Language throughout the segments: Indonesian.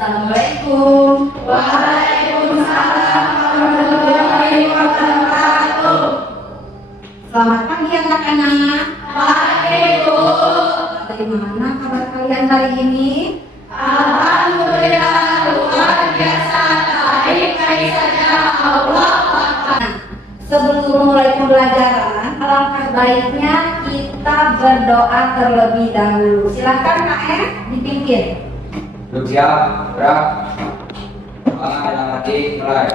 Assalamualaikum. Waalaikumsalam warahmatullahi wabarakatuh. Selamat pagi anak-anak. Pagi, Bu. Bagaimana kabar kalian hari ini? Alhamdulillah luar biasa, baik-baik saja. Allah Akbar. Sebelum mulai pembelajaran, alangkah baiknya kita berdoa terlebih dahulu. Silakan Kak dipimpin. Siap, gerak. Tangan dalam hati, mulai.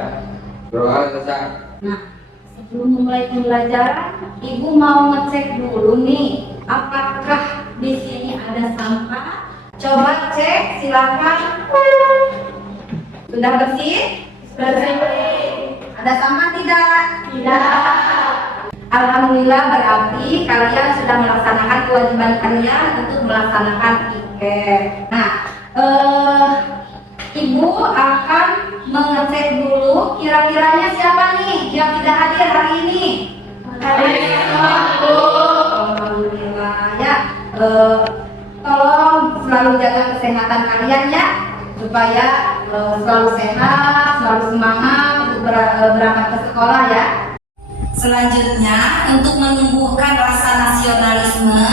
Berdoa selesai. Nah, sebelum mulai pembelajaran, Ibu mau ngecek dulu nih, apakah di sini ada sampah? Coba cek, silakan. Sudah bersih? Bersih. Ada sampah tidak? Tidak. Alhamdulillah, berarti kalian sudah melaksanakan kewajiban kalian untuk melaksanakan piket. Nah, Ibu akan mengecek dulu kira-kiranya siapa nih yang tidak hadir hari ini. Alhamdulillah ya. Tolong selalu jaga kesehatan kalian ya, supaya selalu sehat, selalu semangat untuk berangkat ke sekolah ya. Selanjutnya, untuk menumbuhkan rasa nasionalisme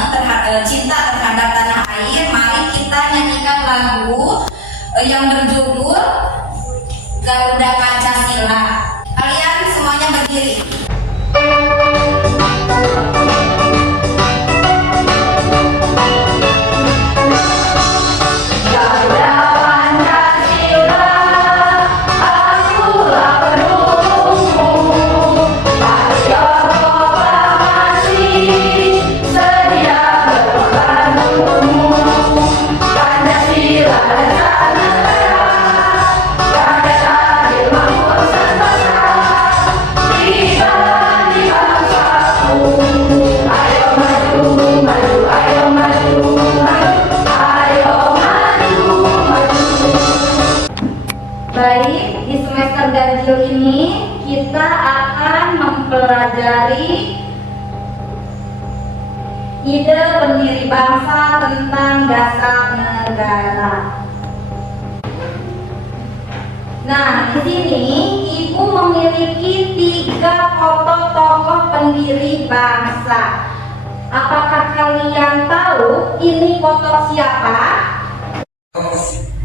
cinta terhadap tanah air, mari kita nyanyikan lagu yang berjudul Garuda Pancasila. Kalian semuanya berdiri. Baik, di semester ganjil ini kita akan mempelajari ide pendiri bangsa tentang dasar negara. Nah, di sini Ibu memiliki 3 foto tokoh pendiri bangsa. Apakah kalian tahu ini foto siapa?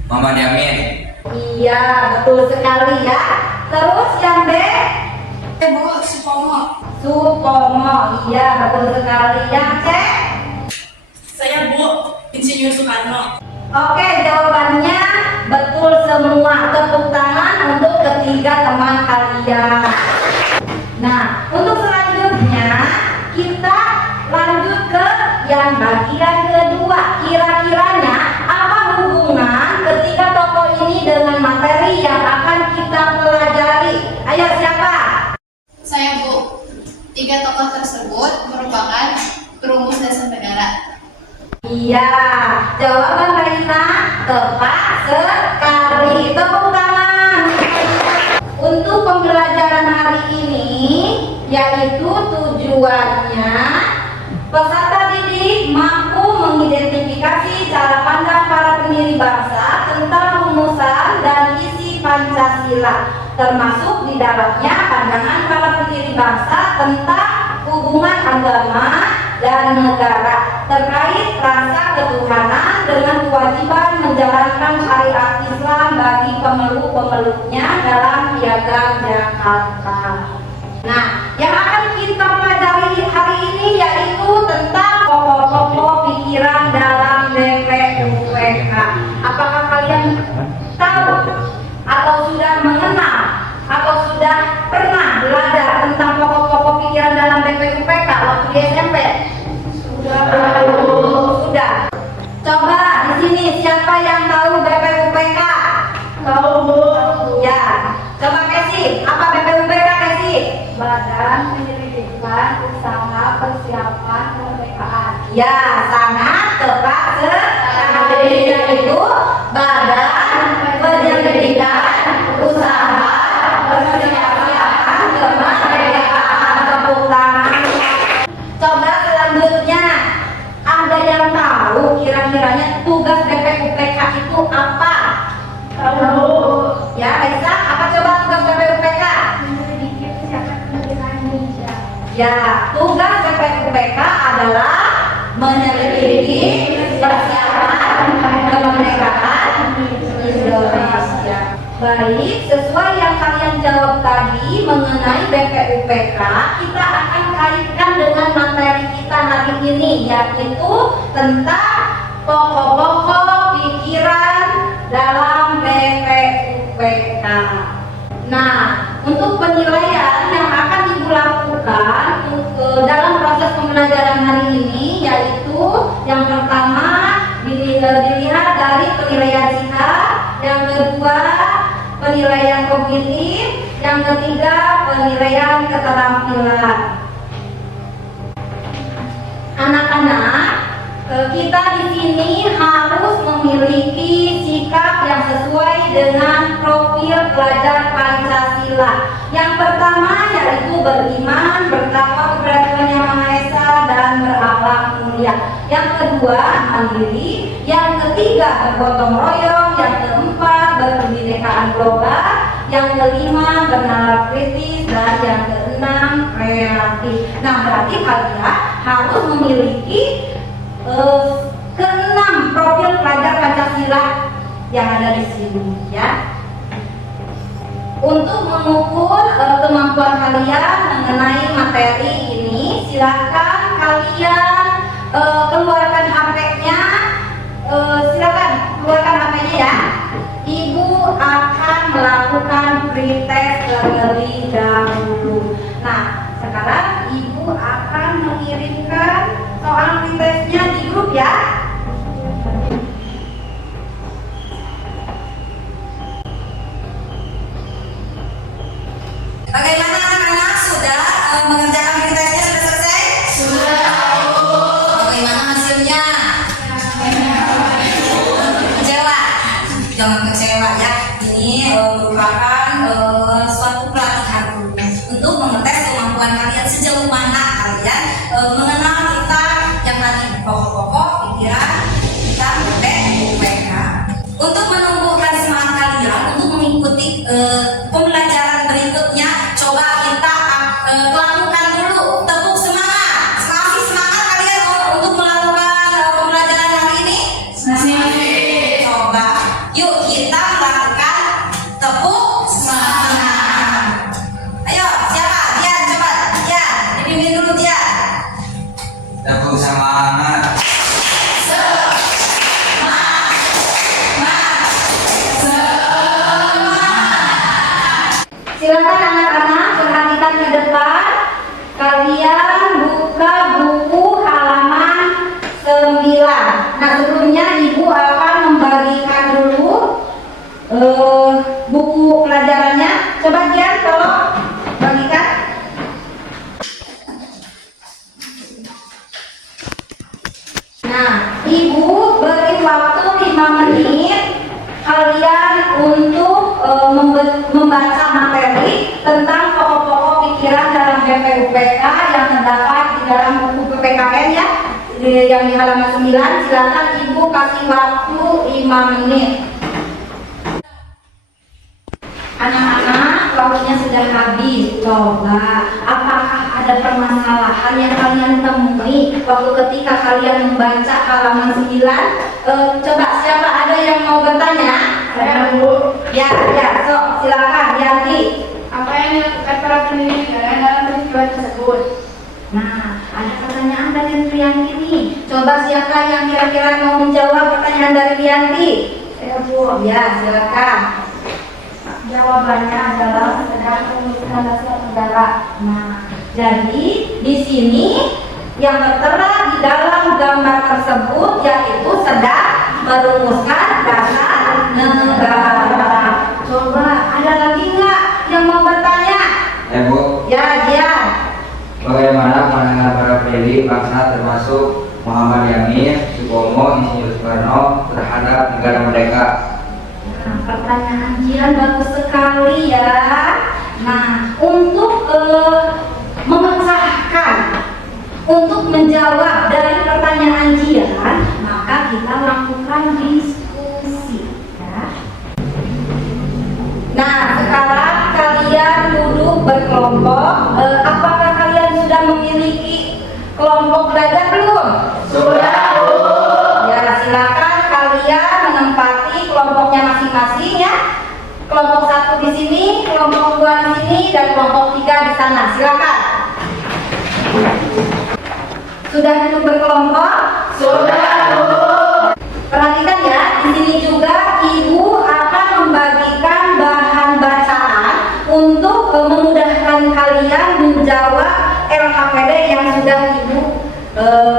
Muhammad Yamin. Iya, betul sekali ya. Terus yang B? Bu, Supomo. Supomo, iya betul sekali. Yang C? Saya Bu, Insinyur Soekarno. Oke, jawabannya betul semua. Tepuk tangan untuk ketiga teman kalian. Nah, untuk selanjutnya kita lanjut ke yang bagian kedua. Kira-kiranya apa hubungan ketiga tokoh ini dengan materi yang akan kita pelajari? Ayo siapa? Saya Bu. 3 tokoh tersebut merupakan perumus dasar negara. Iya, jawaban Rina tepat sekali. Tepuk tangan. Untuk pembelajaran hari ini, yaitu tujuannya peserta didik mampu mengidentifikasi cara pandang para pendiri bangsa tentang rumusan dan isi Pancasila, termasuk di dalamnya pandangan para pendiri bangsa tentang hubungan agama dan negara terkait rasa ketuhanan dengan kewajiban menjalankan syariat Islam bagi pemeluk-pemeluknya dalam Piagam Jakarta. Nah, yang akan kita pelajari hari ini yaitu tentang pokok-pokok pikiran dalam BPUPK. Apakah kalian tahu atau sudah mengenal atau sudah pernah belajar tentang pokok-pokok pikiran dalam BPUPK waktu di SMP? Sudah. Coba di sini siapa yang tahu BPUPK? Tahu Bu. Ya. Coba Kesi, apa BPUPK Kesi? Badan Penyelidikan Usaha Persiapan Kemerdekaan. Ya, sangat tepat sekali. Yaitu Badan Penyelidikan Usaha Persiapan Kemerdekaan. Tepuk tangan. Coba selanjutnya, ada yang tahu kira-kiranya tugas BPUPK itu apa? Ya, tugas BPUPK adalah menyelidiki persiapan kemerdekaan Indonesia. Baik, sesuai yang kalian jawab tadi mengenai BPUPK, kita akan kaitkan dengan materi kita hari ini, yaitu tentang pokok-pokok pikiran dalam BPUPK. Nah, untuk penilaian yang akan Ibu lakukan dalam proses pembelajaran hari ini, yaitu yang pertama dilihat dari penilaian sikap, yang kedua penilaian kognitif, yang ketiga penilaian keterampilan. Anak-anak, kita di sini harus memiliki sikap yang sesuai dengan profil pelajar Pancasila. Yang pertama yaitu beriman, bertakwa kepada Tuhan Yang Maha Esa, dan berakhlak mulia. Yang kedua mandiri, yang ketiga bergotong royong, yang keempat berkebinekaan global, yang kelima bernalar kritis, dan yang keenam kreatif. Nah, berarti kalian harus memiliki keenam profil pelajar Pancasila yang ada di sini, ya. Untuk mengukur kemampuan kalian mengenai materi ini, silakan kalian keluarkan HP-nya. Silakan keluarkan HP-nya ya. Ibu akan melakukan pretest terlebih dahulu. Nah, sekarang Ibu akan mengirimkan soal pretestnya di grup ya. Bagaimana anak-anak, sudah mengerjakan pretestnya, sudah selesai? Sudah. Bagaimana hasilnya? Kecewa? Jangan kecewa ya. Ini merupakan suatu pelatihan untuk mengetes kemampuan kalian sejauh mana kalian mengenal kita yang tadi pokok-pokok pikiran kita BPUPK. Untuk menumbuhkan semangat kalian untuk mengikuti pembelajaran berikutnya, coba kita lakukan dulu tepuk semangat. Masih semangat kalian untuk melakukan pembelajaran hari ini? Masih. Coba yuk kita melakukan tepuk semangat. Ayo, siapa? Dian, coba. Dian, dipimpin dulu Dian. Tepuk semangat. Silakan anak-anak perhatikan ke depan. Kalian buka buku halaman 9. Nah, sebelumnya Ibu akan membagikan dulu buku pelajarannya. Coba Dian, tolong bagikan. Nah, Ibu beri waktu 5 menit kalian untuk membaca materi tentang pokok-pokok pikiran dalam BPUPK yang terdapat di dalam buku PPKN ya, yang di halaman 9. Silakan Ibu kasih waktu 5 menit. Anak-anak, waktunya sudah habis. Coba, apakah ada permasalahan yang kalian temui waktu ketika kalian membaca halaman 9? Coba, siapa ada yang mau bertanya? Saya Bu. Ya, so, silakan Yanti. Apa yang dilakukan para pendiri negara dalam peristiwa tersebut? Nah, ada pertanyaan dari Yanti nih. Coba siapa yang kira-kira mau menjawab pertanyaan dari Yanti? Saya Bu. Ya, silakan. Jawabannya adalah sedang merumuskan dasar negara. Nah, jadi di sini yang tertera di dalam gambar tersebut yaitu sedang merumuskan dasar negara. Coba ada lagi nggak yang mau bertanya? Ya Bu, Ya, Jian. bagaimana pandangan para pendiri bangsa termasuk Muhammad Yamin, Supomo, Insinyur Soekarno terhadap negara merdeka? Nah, pertanyaan Jian bagus sekali ya. Nah, untuk memecahkan, untuk menjawab dari pertanyaan Jian, maka kita lakukan diskusi ya. Nah, sekarang kalian duduk berkelompok. Apakah kalian sudah Sudah, Bu. Ya, silakan kalian menempati kelompoknya masing-masing ya. Kelompok 1 di sini, kelompok 2 di sini, dan kelompok 3 di sana. Silakan. Sudah duduk berkelompok? Sudah, Bu. Perhatikan ya, di sini juga Ibu akan membagikan bahan bacaan untuk memudahkan kalian menjawab LKPD yang sudah Ibu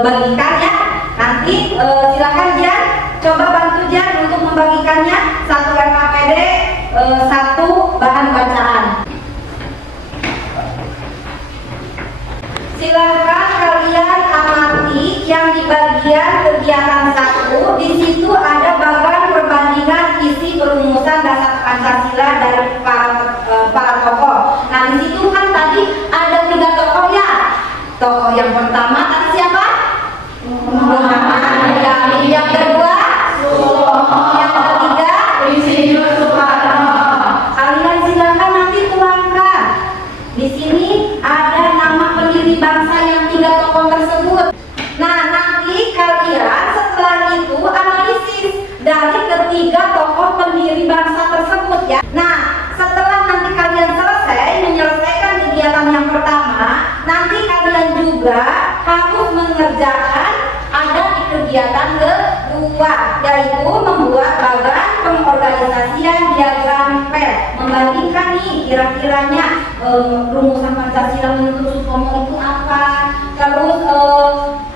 bagikan ya. Nanti silakan Jan, coba bantu Jan untuk membagikannya. 1 LKPD, 1 bahan bacaan. Silakan kalian amati yang di bagian kegiatan 1. Di situ ada bagian perbandingan isi perumusan dasar Pancasila dari para tokoh. Nah, di situ kan tadi ada 3 tokoh ya. Tokoh yang pertama tadi siapa? Muhammad Yamin. Yang kedua? Yang ketiga? Insinyur Soekarno. Kalian silakan nanti tuangkan. Di sini ada nama pendiri bangsa yang 3 tokoh tersebut. Nah, nanti kalian setelah itu analisis dari ketiga tokoh pendiri bangsa tersebut ya. Nah, setelah nanti kalian menyelesaikan kegiatan yang pertama, nanti kalian juga harus mengerjakan ada di kegiatan kedua, yaitu membuat bagan pengorganisasian diagram PET. Membandingkan nih kira-kiranya rumusan Pancasila menurut Sutomo itu apa, terus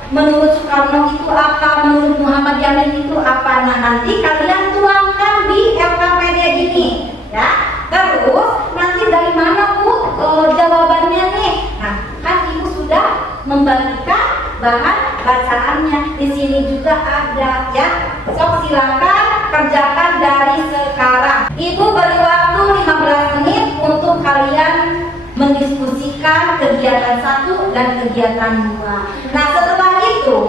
menurut Soekarno itu apa, menurut Muhammad Yamin itu apa. Nah, nanti kalian tuangkan di LKPD ini ya. Terus nanti dari mana Bu jawabannya nih? Nah, kan Ibu sudah membagikan bahan bacaannya. Di sini juga ada ya. Sok silakan kerjakan dari sekarang. Ibu beri waktu 15 menit untuk kalian mendiskusikan kegiatan 1 dan kegiatan 2. Nah, setelah itu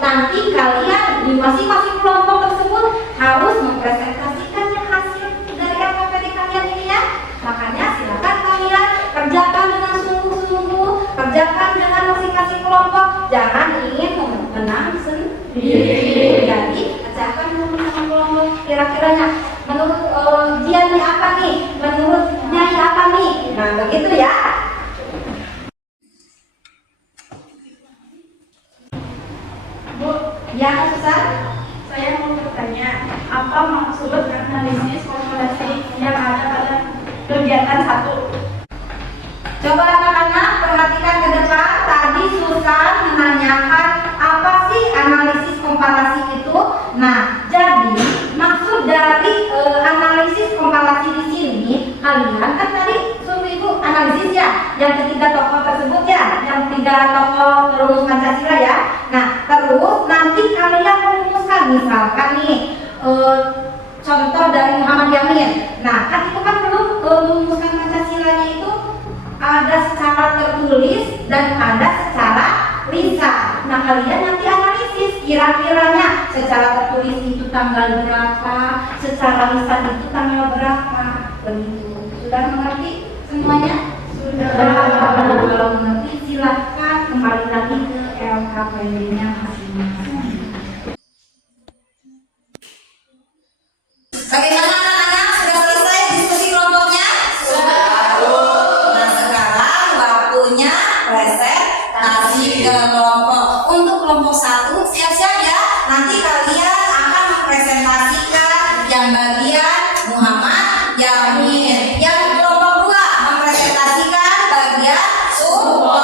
nanti kalian di masing-masing kelompok tersebut harus mempresentasikannya hasil dari LKPD kalian ini ya. Makanya silakan kalian kerjakan dengan sungguh-sungguh, kerjakan dengan masing-masing kelompok. Jangan ingin menang sendiri. Jadi kerjakan dengan masing-masing kelompok. Kira-kiranya menurut dia nih apa nih? Menurut Nyai apa nih? Nah, begitu ya. Bu, Ya, Susan. saya mau bertanya, apa maksud analisis formulasi yang ada pada kegiatan 1? Coba anak-anak perhatikan ke depan. Tadi Susan menanyakan apa sih analisis komparasi itu. Nah, jadi maksud dari analisis komparasi di sini, kalian kan tadi suruh Ibu analisis ya, yang ketiga tokoh tersebut ya, yang 3 tokoh rumus Pancasila ya. Nah, terus nanti kalian merumuskan misalkan nih contoh dari Muhammad Yamin. Nah, kan itu kan belum merumuskan Pancasilanya itu ada secara tertulis dan ada secara lisan. Nah, kalian nanti analisis kira-kiranya secara tertulis itu tanggal berapa, secara lisan itu tanggal berapa, begitu. Sudah mengerti semuanya? Sudah. Kalau mengerti silahkan kembali lagi ke LKPD-nya masing-masing. Bagaimana anak-anak? Sudah selesai diskusi kelompoknya? Sudah. Nah, sekarang waktunya presentasi ke kelompok. Untuk kelompok 1 siap-siap ya. Nanti kalian akan mempresentasikan yang bagian Muhammad Yamin. Yang kelompok 2 mempresentasikan bagian Sutomo.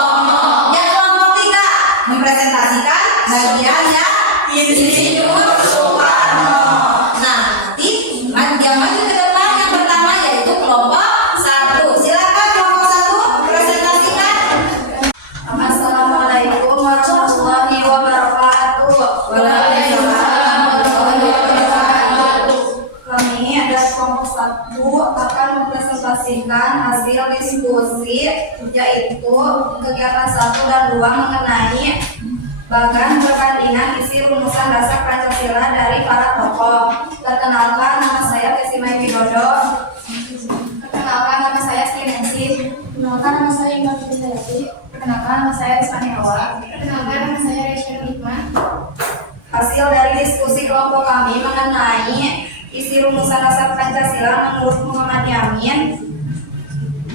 Yang kelompok 3 mempresentasikan bagiannya Insinyur Soekarno. Nah, nanti yang maju ke depan yang pertama yaitu kelompok 1. Silakan kelompok 1 presentasikan. Assalamualaikum warahmatullahi wabarakatuh. Waalaikumsalam warahmatullahi wabarakatuh. Kami ada kelompok 1 akan mempresentasikan hasil diskusi, yaitu kegiatan 1 dan 2 mengenai bagan perbandingan isi rumusan dasar Pancasila dari para tokoh. Perkenalkan, nama saya Kesimai Widodo. Perkenalkan, nama saya Sri Ningsih. Perkenalkan, nama saya Iman Fitri. Perkenalkan, nama saya Rizwan Yawa. Perkenalkan, nama saya Resya Hikmah. Hasil dari diskusi kelompok kami mengenai isi rumusan dasar Pancasila menurut Muhammad Yamin.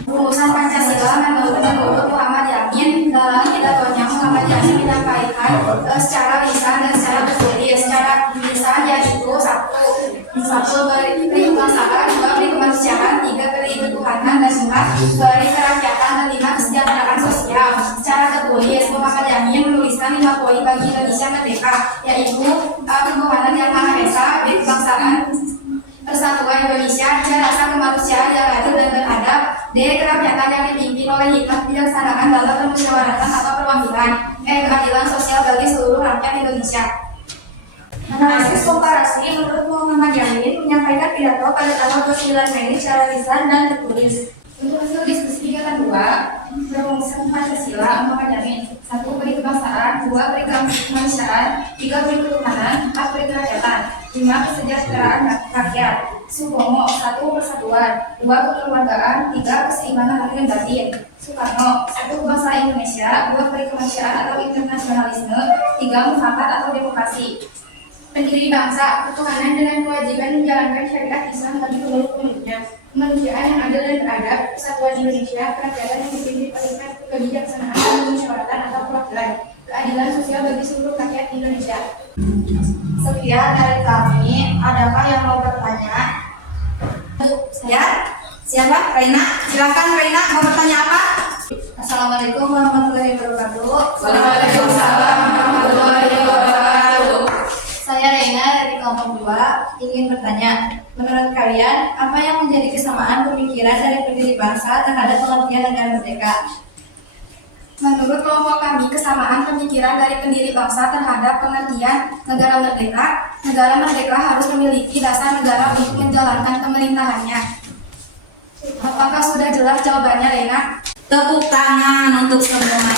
Rumusan Pancasila menurut Muhammad Yamin, dalam pidatonya Muhammad Yamin menyampaikan secara lisan dan secara tertulis. Secara lisan yaitu satu beri kebangsaan, dua beri kemanusiaan, tiga beri ketuhanan, dan empat beri kerakyatan, dan lima kesejahteraan sosial. Secara tertulis Muhammad Yamin menuliskan 5 poin bagi Indonesia merdeka, yaitu ketuhanan yang maha esa, beri kebangsaan, persatuan Indonesia, rasa kemanusiaan yang adil dan beradab, D. Kerakyatan yang dipimpin oleh hikmat bijaksanaan dalam permusyawaratan atau perwakilan, E. Keadilan sosial bagi seluruh rakyat Indonesia. Analisis komparasi menurut Muhammad Yamin menyampaikan pidato pada tanggal 29 Mei secara lisan dan tertulis. Untuk hasil diskusi kegiatan 2, rumusan Pancasila Muhammad Yamin: 1. Beri kebangsaan, 2. Beri kemanusiaan, 3. Beri ketuhanan, 4. Beri kerakyatan, 5. Kesejahteraan rakyat. Supomo: 1. Persatuan, 2. Kekeluargaan, 3. Keseimbangan lahir dan batin. Soekarno: 1. Kebangsaan Indonesia, 2. Beri kemanusiaan atau internasionalisme, 3. Mufakat atau demokrasi. Pendiri bangsa, ketuhanan dengan kewajiban menjalankan syariat Islam bagi seluruh penduduknya, kemanusiaan yang adil dan beradab, persatuan Indonesia, kerakyatan yang dipimpin oleh kebijaksanaan dan permusyawaratan atau perwakilan, keadilan sosial bagi seluruh rakyat Indonesia. Sekian dari kami. Adakah yang mau bertanya? Ya, siapa? Reina. Silakan Reina, mau bertanya apa? Assalamualaikum warahmatullahi wabarakatuh. Waalaikumsalam warahmatullahi wabarakatuh. Saya Reina dari kelompok 2 ingin bertanya, menurut kalian apa yang menjadi kesamaan pemikiran dari pendiri bangsa terhadap pengertian negara merdeka? Menurut kelompok kami, kesamaan pemikiran dari pendiri bangsa terhadap pengertian negara merdeka harus memiliki dasar negara untuk menjalankan pemerintahannya. Apakah sudah jelas jawabannya, Reina? Tepuk tangan untuk semuanya.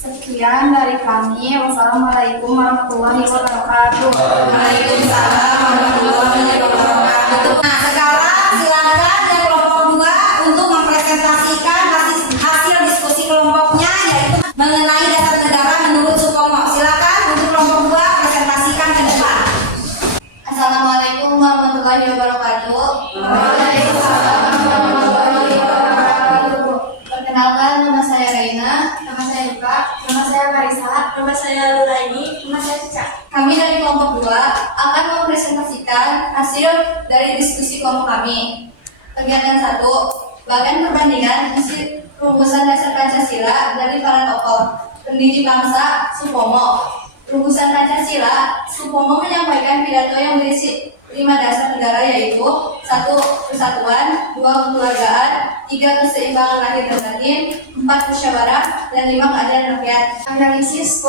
Sekian dari kami. Wassalamualaikum warahmatullahi wabarakatuh. Waalaikumsalam warahmatullahi wabarakatuh. Nah, sekarang silakan yang kelompok 2 untuk mempresentasikan hasil diskusi kelompoknya, yaitu mengenai dasar negara menurut Supomo. Silakan untuk kelompok 2 presentasikan ke depan. Assalamualaikum warahmatullahi wabarakatuh. Waalaikumsalam warahmatullahi wabarakatuh. Perkenalkan, nama saya Reina, nama saya Dipa, nama saya Marisa, nama saya Luraini, nama saya Cica. Kami dari kelompok 2 akan mempresentasikan hasil dari diskusi kelompok kami. Kegiatan 1, bagian perbandingan isi rumusan dasar Pancasila dari para tokoh. Pendiri bangsa Supomo. Rumusan Pancasila, Supomo menyampaikan pidato yang berisi 5 dasar negara, yaitu 1. Persatuan, 2. Kekeluargaan, 3. Keseimbangan lahir dan batin, 4. Musyawarah, dan 5. Keadilan rakyat. Analisis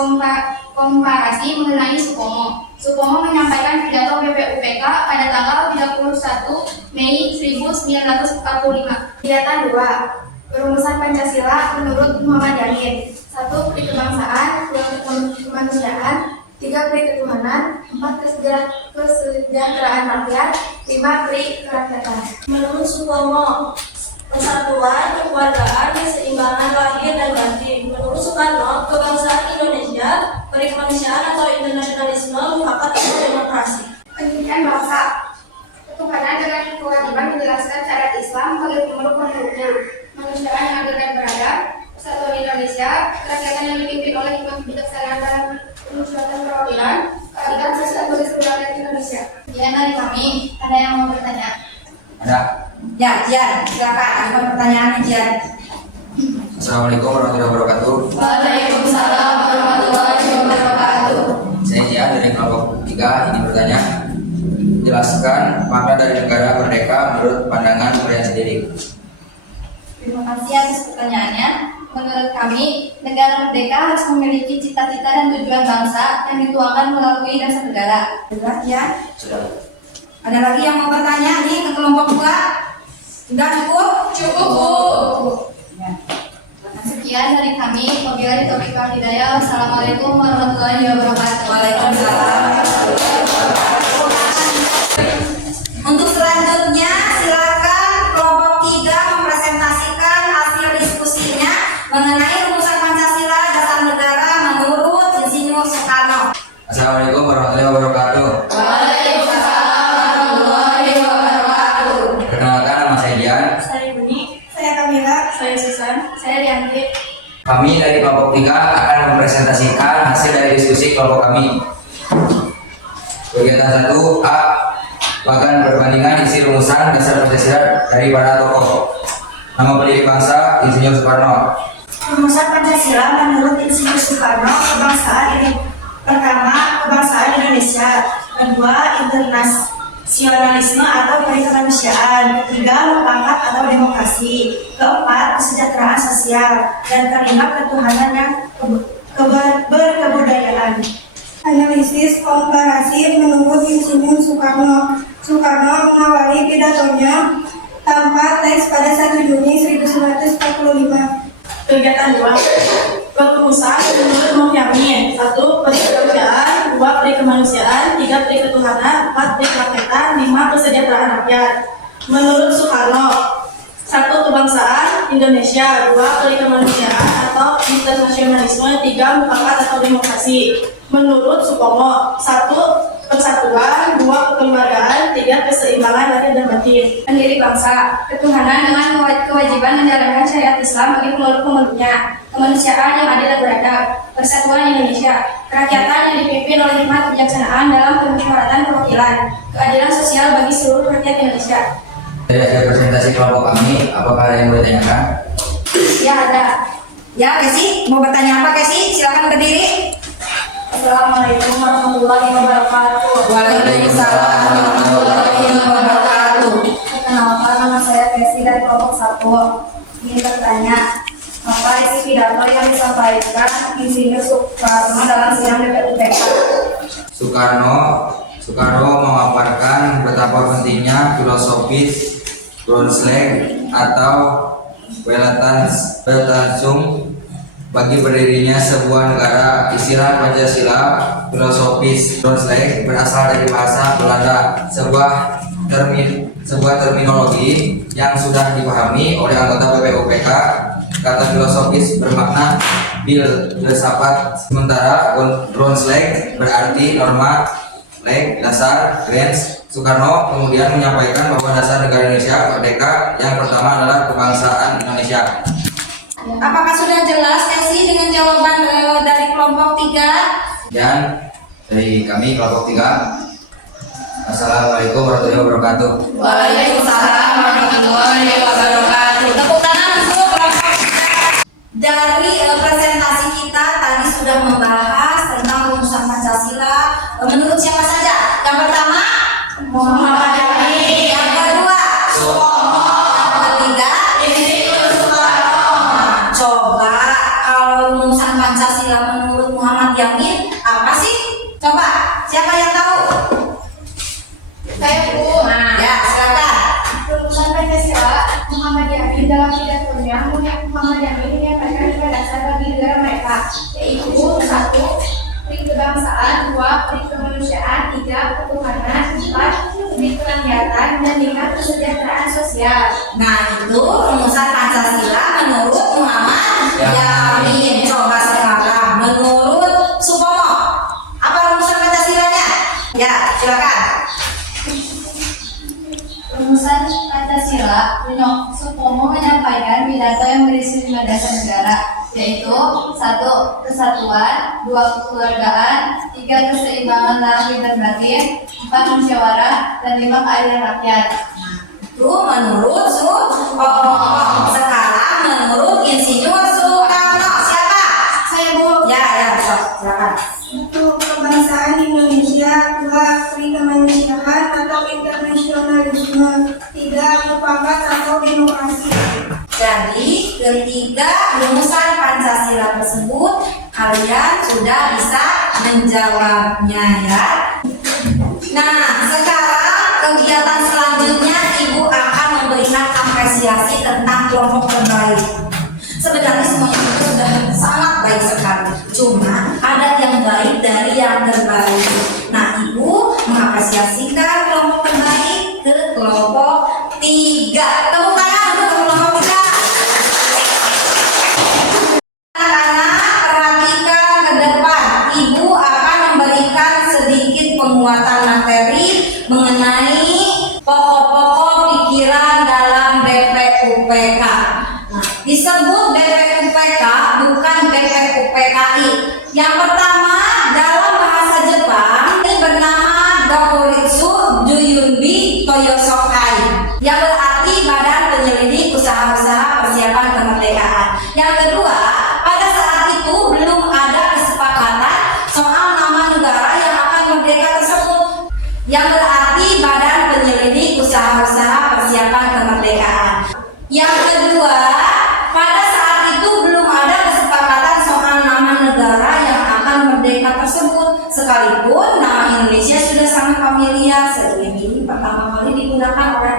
komparasi mengenai Supomo. Supomo menyampaikan pidato BPUPK pada tanggal 31 Mei 1945. Kegiatan 2, rumusan Pancasila menurut Muhammad Yamin: 1. Beri kebangsaan, 2. Kemanusiaan, 3. Beri ketuhanan, 4. Kesejahteraan rakyat, 5. Beri kerakyatan. Menurut Supomo, persatuan, kekeluargaan, keseimbangan lahir dan batin. Menurut Soekarno, kebangsaan Indonesia, beri kemanusiaan atau internasionalisme, mufakat atau demokrasi. Pendidikan bangsa, ketuhanan dengan kewajiban menjelaskan syariat Islam bagi seluruh penduduknya, kemanusiaan yang adil dan beradab, persatuan Indonesia, kerakyatan yang dipimpin oleh hikmat bijaksanaan dalam permusyawaratan perwakilan, keadilan sosial bagi seluruh rakyat Indonesia. Sekian dari kami. Ada yang mau bertanya? Ada. Ya, Jian, silakan. Ada pertanyaannya, Jian. Assalamualaikum warahmatullahi wabarakatuh. Waalaikumsalam warahmatullahi wabarakatuh. Saya Jian dari kelompok 3 ingin bertanya, jelaskan makna dari negara merdeka menurut pandangan kalian sendiri. Terima kasih atas pertanyaannya. Menurut kami, negara merdeka harus memiliki cita-cita dan tujuan bangsa yang dituangkan melalui dasar negara. Jelas, Jian? Sudah. Ada lagi yang mau bertanya nih ke kelompok 2? Sudah cukup? Cukup, Bu. Ya. Sekian dari kami. Wabillahi taufiq wal hidayah. Wassalamualaikum warahmatullahi wabarakatuh. Waalaikumsalam. Untuk selanjutnya, silakan kelompok 3 mempresentasikan hasil diskusinya mengenai rumusan Pancasila dasar negara menurut Insinyur Soekarno. Kami dari kelompok 3 akan mempresentasikan hasil dari diskusi kelompok kami. Kegiatan 1A, bagan perbandingan isi rumusan dasar Pancasila dari para tokoh. Nama pendiri bangsa Insinyur Soekarno. Rumusan Pancasila menurut Insinyur Soekarno, pertama, kebangsaan Indonesia, kedua, internasionalisme atau perikemanusiaan, ketiga, mufakat atau demokrasi, keempat, kesejahteraan sosial, dan kelima, ketuhanan yang berkebudayaan. Analisis komparasi menurut Insinyur Soekarno. Soekarno mengawali pidatonya tanpa teks pada 1 Juni 1945. Kegiatan 2. Perumusan menurut Muhammad. 1. Perikemanusiaan, 2. Perikemanusiaan, 3. Periketuhanan, 4. Perikerakyatan, 5. Kesejahteraan rakyat. Menurut Soekarno, 1. Kebangsaan Indonesia, 2. Perikemanusiaan atau internasionalisme, 3. Mufakat atau demokrasi. Menurut Supomo, 1. Persatuan, 2. Kekeluargaan, 3. Keseimbangan lahir dan batin. Pendiri bangsa, ketuhanan dengan kewajiban menjalankan syariat Islam bagi pemeluk-pemeluknya, kemanusiaan yang adil dan beradab, persatuan Indonesia, kerakyatan yang dipimpin oleh hikmat kebijaksanaan dalam permusyawaratan perwakilan, keadilan sosial bagi seluruh rakyat Indonesia. Dari hasil presentasi kelompok kami, apakah ada yang boleh ditanyakan? Ya ada. Ya Kesi, mau bertanya apa Kesi? Silakan berdiri. Assalamualaikum warahmatullahi wabarakatuh. Waalaikumsalam warahmatullahi wabarakatuh. Perkenalkan, nama saya Kesi dari kelompok 1. Ingin bertanya, apa isi pidato yang disampaikan Insinyur Soekarno dalam sidang BPUPK? Soekarno memaparkan betapa pentingnya filosofis Grundslag atau Weltanschauung bagi berdirinya sebuah negara. Istilah Pancasila filosofis Grundslag berasal dari bahasa Belanda, sebuah terminologi yang sudah dipahami oleh anggota BPUPK. Kata filosofis bermakna filsafat, sementara Grundslag berarti norma, leg, dasar, grens. Soekarno kemudian menyampaikan bahwa dasar negara Indonesia merdeka yang pertama adalah kebangsaan Indonesia. Apakah sudah jelas Kesi dengan jawaban dari kelompok 3? Dan dari kami kelompok 3, Assalamualaikum warahmatullahi wabarakatuh. Waalaikumsalam warahmatullahi wabarakatuh. Tepuk tangan untuk kelompok 3. Dari presentasi kita tadi sudah membahas tentang rumusan Pancasila menurut siapa saja? Yang pertama Muhammad Yamin, yang kedua Soekarno, yang ketiga Insinyur Soekarno. Coba kalau rumusan Pancasila menurut Muhammad Yamin apa sih? Coba siapa yang tahu? Saya Bu. Nah, ya silakan. Rumusan Pancasila Muhammad Yamin dalam pidatonya Muhammad Yamin menyampaikan pada dasar bagi negara mereka, yaitu 1. Perikebangsaan, 2. Perikemanusiaan, 3. Ketuhanan, 4. Perikerakyatan, dan 5. Kesejahteraan sosial. Nah itu rumusan Pancasila menurut Muhammad Yamin. Coba sekarang menurut Supomo, apa rumusan Pancasilanya? Ya silakan. Rumusan Pancasila, Supomo menyampaikan pidato yang berisi 5 dasar negara, yaitu 1. Kesatuan, 2. Kekeluargaan, 3. Keseimbangan lahir dan batin, 4. Musyawarah, dan 5. Keadilan rakyat. Itu menurut Supomo. Sekarang menurut Insinyur Soekarno. Siapa? Saya Bu. Ya silakan. Untuk kebangsaan Indonesia, 2. Perikemanusiaan atau internasionalisme, 3. Mufakat atau demokrasi. Jadi ketiga rumusan Pancasila tersebut kalian sudah bisa menjawabnya ya. Nah sekarang kegiatan selanjutnya Ibu akan memberikan apresiasi tentang kelompok terbaik. Sebenarnya semuanya itu sudah sangat baik sekali. Cuma ada yang baik dari yang terbaik. Nah Ibu mengapresiasikan kelompok terbaik ke kelompok 3. Tepuk tangan untuk kelompok 3. Perhatikan ke depan. Ibu akan memberikan sedikit penguatan materi mengenai pokok-pokok pikiran dalam BPUPK. Nah, disebut BPUPK bukan Yang kedua, pada saat itu belum ada kesepakatan soal nama negara yang akan merdeka tersebut. Sekalipun nama Indonesia sudah sangat familiar, seiring ini pertama kali digunakan oleh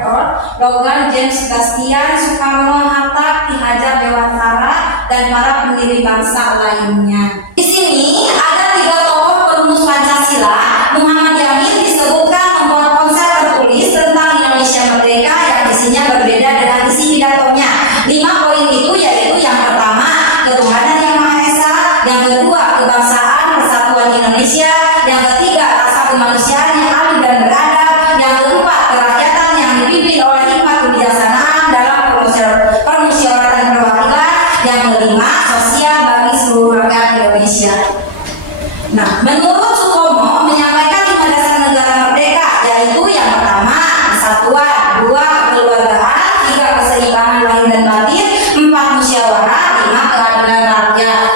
Logan James Bastian, Soekarno Hatta, Ki Hajar Dewantara, dan para pendiri bangsa lainnya. Di sini ada 3 tokoh perumus Pancasila. Muhammad Yamin disebutkan membawa konsep tertulis tentang Indonesia merdeka yang isinya berbeda dengan isi pidatonya. 5 poin itu yaitu yang pertama, ketuhanan yang Maha Esa, yang kedua, kebangsaan persatuan Indonesia, yang ketiga, rasa kemanusiaan yang adil dan beradab, yang keempat, kerakyatan yang dipimpin oleh hikmat kebijaksanaan dalam permusyawaratan perwakilan, yang kelima, sosial bagi seluruh rakyat Indonesia. Nah, menurut Sutomo menyampaikan 5 dasar negara merdeka, yaitu yang pertama, kesatuan, 2, kekeluargaan, 3, keseimbangan lahir dan batin, 4, musyawarah, 5, keadilan rakyat.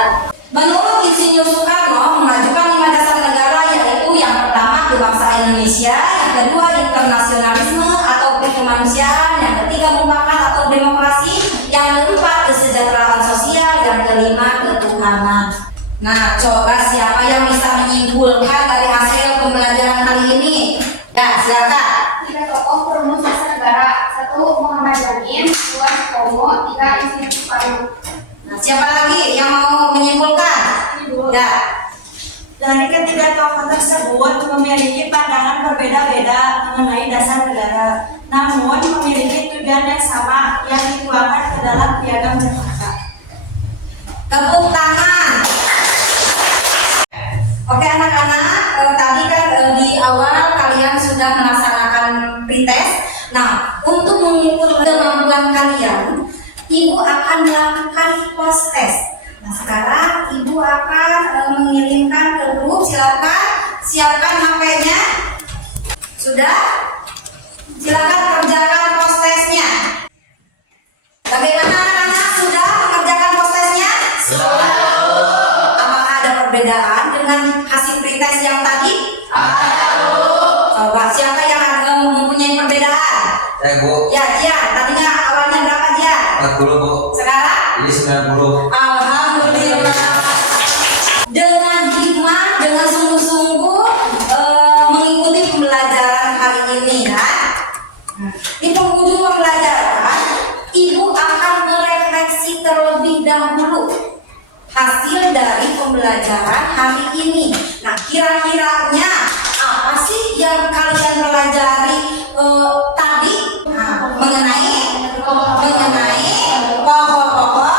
Menurut Insinyur Soekarno mengajukan 5 dasar negara, yaitu yang pertama, kebangsaan Indonesia, yang kedua, internasionalisme atau kemanusiaan, yang ketiga, mufakat atau demokrasi, yang keempat, kesejahteraan sosial, yang kelima, ketuhanan. Nah, coba siapa yang bisa menyimpulkan dari hasil pembelajaran kali ini? Ya, silakan. 3 tokoh perumus dasar negara. 1, Muhammad Yamin. 2, Sutomo. 3, Insinyur Soekarno. Nah, siapa lagi yang mau menyimpulkan? Ya. Dari ketiga tokoh tersebut memiliki pandangan berbeda-beda mengenai dasar negara, namun memiliki tujuan yang sama yang dituangkan ke dalam Piagam Jakarta. Tepuk tangan. Oke anak-anak, tadi kan di awal kalian sudah melaksanakan pretest. Nah, untuk mengukur kemampuan kalian, Ibu akan melakukan post test. Nah, sekarang Ibu akan mengirimkan ke grup. Siapkan HP-nya. Sudah? Silakan kerjakan post testnya. Bagaimana anak-anak, sudah mengerjakan post testnya? Apakah ada perbedaan dengan hasil pretest yang tadi? Coba siapa yang mempunyai perbedaan? Bu. Ya, tadinya awalnya berapa dia? 40 Bu. Sekarang? Jadi 90. Alhamdulillah. Dengan hikmah, dengan sungguh-sungguh mengikuti pembelajaran hari ini ya. Di penghujung pembelajaran, Ibu akan merefleksi terlebih dahulu hasil dari pembelajaran hari ini. Nah, kira-kiranya apa sih yang kalian pelajari tadi? Nah, mengenai pokok-pokok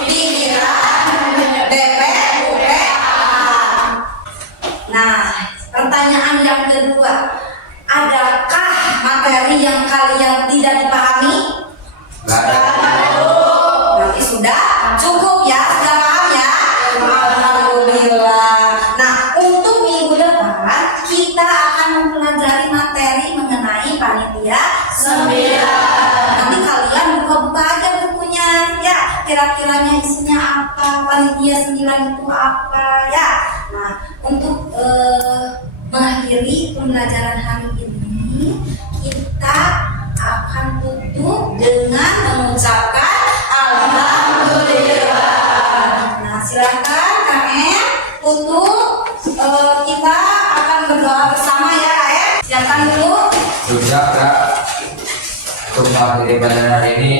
pikiran BPUPA. Nah, pertanyaan yang kedua, adakah materi yang kalian tidak dipahami? Berarti sudah cukup ya, sudah paham ya? Alhamdulillah. Nah, untuk minggu depan kita akan mempelajari materi mengenai panitia 9. Nanti kalian buka-buka aja bukunya ya, kira-kiranya isinya apa, panitia 9 itu apa ya. Nah, untuk mengakhiri pembelajaran hari ini, kita akan tutup dengan mengucapkan Alhamdulillah. Nah, silakan Kak Em tutup. Kita akan berdoa bersama ya Kak Em. Silakan dulu. Sejak Kak, untuk mengakhiri pelajaran hari ini,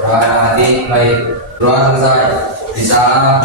berdoa hati baik. Doa selesai. Salam.